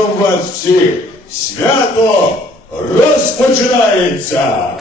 вас всіх! Свято розпочинається!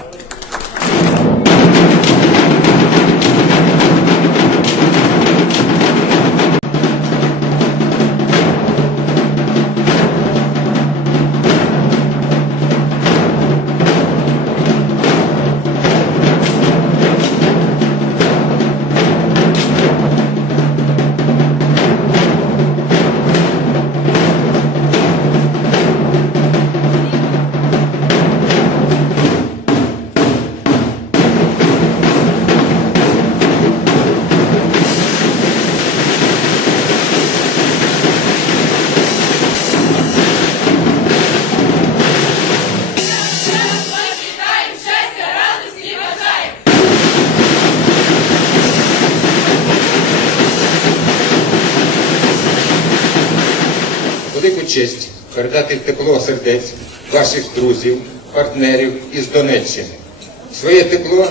Велику честь передати тепло сердець ваших друзів, партнерів із Донеччини. Своє тепло,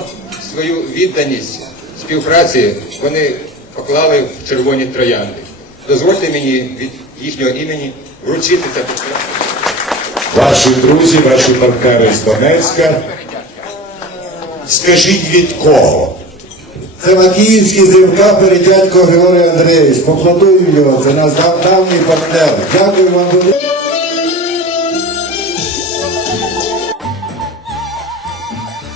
свою відданість співпраці вони поклали в червоні троянди. Дозвольте мені від їхнього імені вручити це початку. Ваші друзі, ваші партнери з Донецька. Скажіть від кого? Це Макіївський зимка передядько Григорій Андрійович. Поплодуємо його, це наш давній партнер. Дякую вам.